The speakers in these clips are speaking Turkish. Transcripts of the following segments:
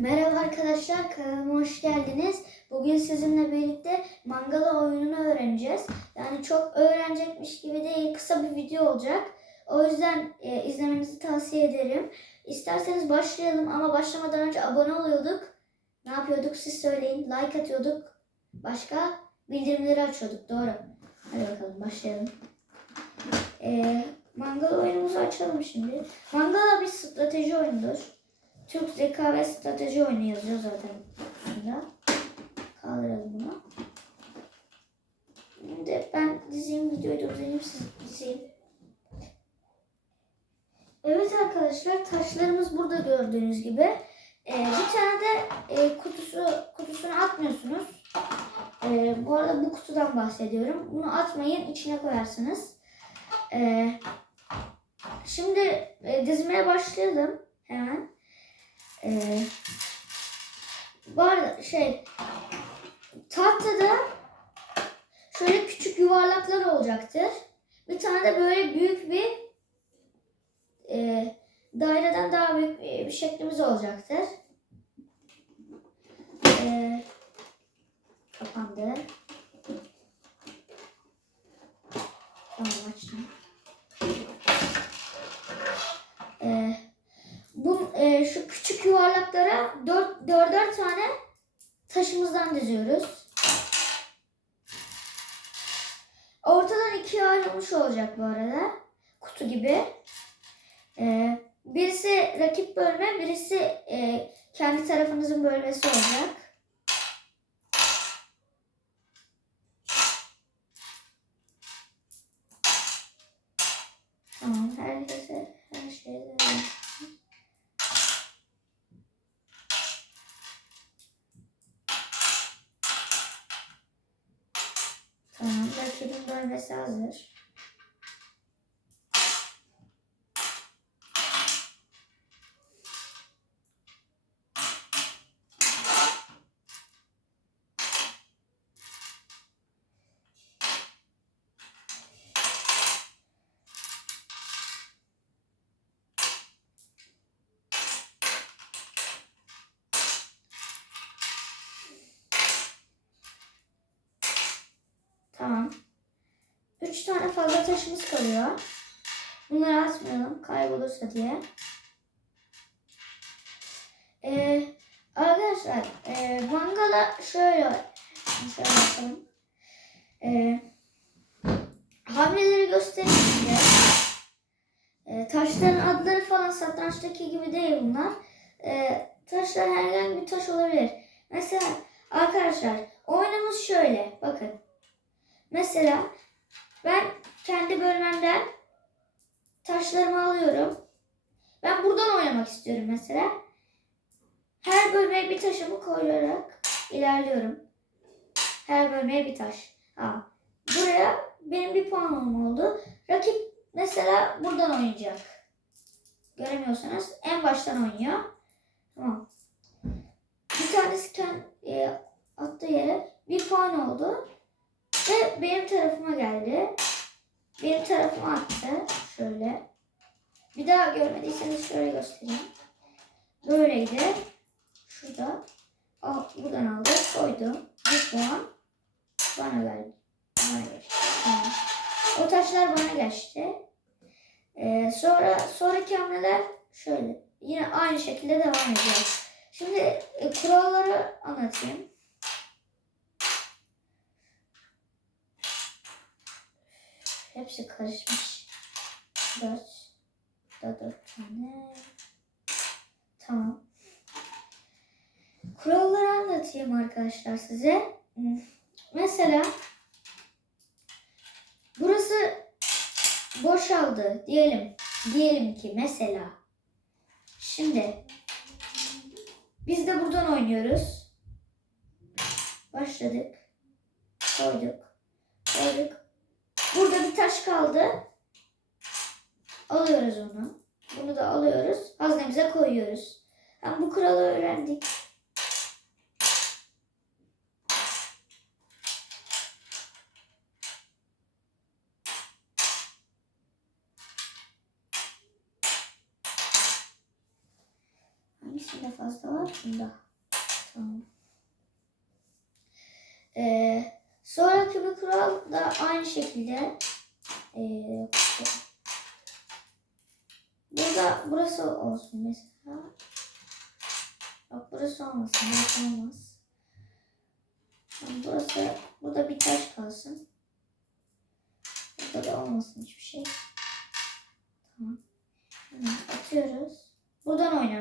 Merhaba arkadaşlar, kanalıma hoş geldiniz. Bugün sizinle birlikte Mangala oyununu öğreneceğiz. Yani çok öğrenecekmiş gibi değil, kısa bir video olacak. O yüzden e, izlemenizi tavsiye ederim. İsterseniz başlayalım ama başlamadan önce abone oluyorduk. Ne yapıyorduk siz söyleyin. Like atıyorduk. Başka bildirimleri açıyorduk. Doğru. Hadi bakalım başlayalım. E, Mangala oyunumuzu açalım şimdi. Mangala bir strateji oyunudur. Türk zeka ve strateji oyunu yazıyor zaten üstünde. Kaldıralım bunu. Şimdi ben dizeyim videoyu durdurayım siz dizeyim. Evet arkadaşlar taşlarımız burada gördüğünüz gibi. Ee, bir tane de e, kutusu kutusunu atmıyorsunuz. Ee, bu arada bu kutudan bahsediyorum. Bunu atmayın içine koyarsınız. Ee, şimdi e, dizmeye başlayalım hemen. Ee, var şey tahtada şöyle küçük yuvarlaklar olacaktır. Bir tane de böyle büyük bir e, daireden daha büyük bir, bir şeklimiz olacaktır. Ee, kapandı. Tamam açtım. Ee, bu e, şu küçük yuvarlaklara dört, dörder tane taşımızdan diziyoruz. Ortadan ikiye ayrılmış olacak bu arada. Kutu gibi. Ee, birisi rakip bölme, birisi e, kendi tarafınızın bölmesi olacak. Tamam, herkese her şeyde var. Tamam, bölmesi hazır. 3 tane fazla taşımız kalıyor. Bunları atmayalım kaybolursa diye. Ee, arkadaşlar e, mangala şöyle şöyle yapalım. Ee, hamleleri göstereyim size. Ee, taşların adları falan satrançtaki gibi değil bunlar. Ee, taşlar herhangi bir taş olabilir. Mesela arkadaşlar oyunumuz şöyle bakın. Mesela ben kendi bölmemden taşlarımı alıyorum. Ben buradan oynamak istiyorum mesela. Her bölmeye bir taşımı koyarak ilerliyorum. Her bölmeye bir taş. Ha. Buraya benim bir puanım oldu. Rakip mesela buradan oynayacak. Göremiyorsanız en baştan oynuyor. Tamam. Bir tanesi kendi, e, attığı yere bir puan oldu. Ve benim tarafıma geldi. görmediyseniz şöyle göstereyim. Böyleydi. Şurada. Al, buradan aldım. Koydum. Bir puan. Bana verdi. Bana geçti. O taşlar bana geçti. Ee, sonra sonraki hamleler şöyle. Yine aynı şekilde devam edeceğiz. Şimdi e, kuralları anlatayım. Hepsi karışmış. 4 Burada dört tane. Tamam. Kuralları anlatayım arkadaşlar size. Mesela burası boşaldı diyelim. Diyelim ki mesela. Şimdi biz de buradan oynuyoruz. Başladık. Koyduk. Koyduk. Burada bir taş kaldı. Alıyoruz onu. Bunu da alıyoruz. Haznemize koyuyoruz. Hem bu kuralı öğrendik. Hangisinde fazla var? Bunda. Tamam. Ee, sonraki bir kural da aynı şekilde. Ee, burada burası olsun mesela. Yok burası olmasın. Burası olmaz. Tamam, burası, burada bir taş kalsın. Burada da olmasın hiçbir şey. Tamam. Şimdi atıyoruz. Buradan oynamıyor.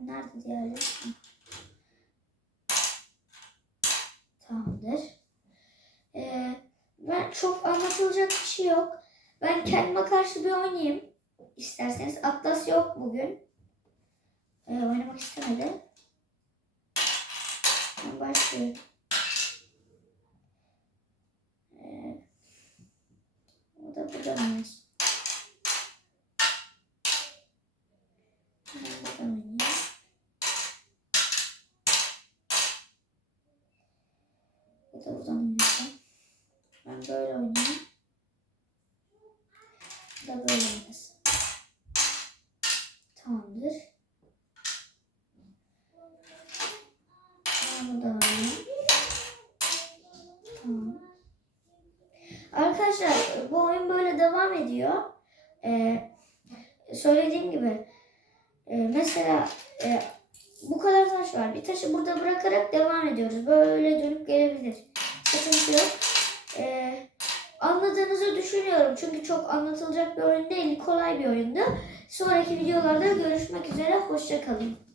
Nerede diğerleri? Tamamdır. Ee, ben çok anlatılacak bir şey yok. Ben kendime karşı bir oynayayım. İsterseniz Atlas yok bugün. Ee, oynamak istemedi. Ben başlıyorum. Ee, o da buradan oynasın. Ben buradan oynayayım. Bu da buradan oynasın. Ben böyle oynayayım. Da böyle oynasın. Tamamdır. Ben buradan oynayayım. Tamam. Arkadaşlar bu oyun böyle devam ediyor. Ee, söylediğim gibi e, mesela e, bu kadar taş var. Bir taşı burada bırakarak devam ediyoruz. Böyle dönüp gelebilir. Sıkıntı yok. Ee, anladığınızı düşünüyorum. Çünkü çok anlatılacak bir oyun değil. Kolay bir oyundu. Sonraki videolarda görüşmek üzere. Hoşçakalın.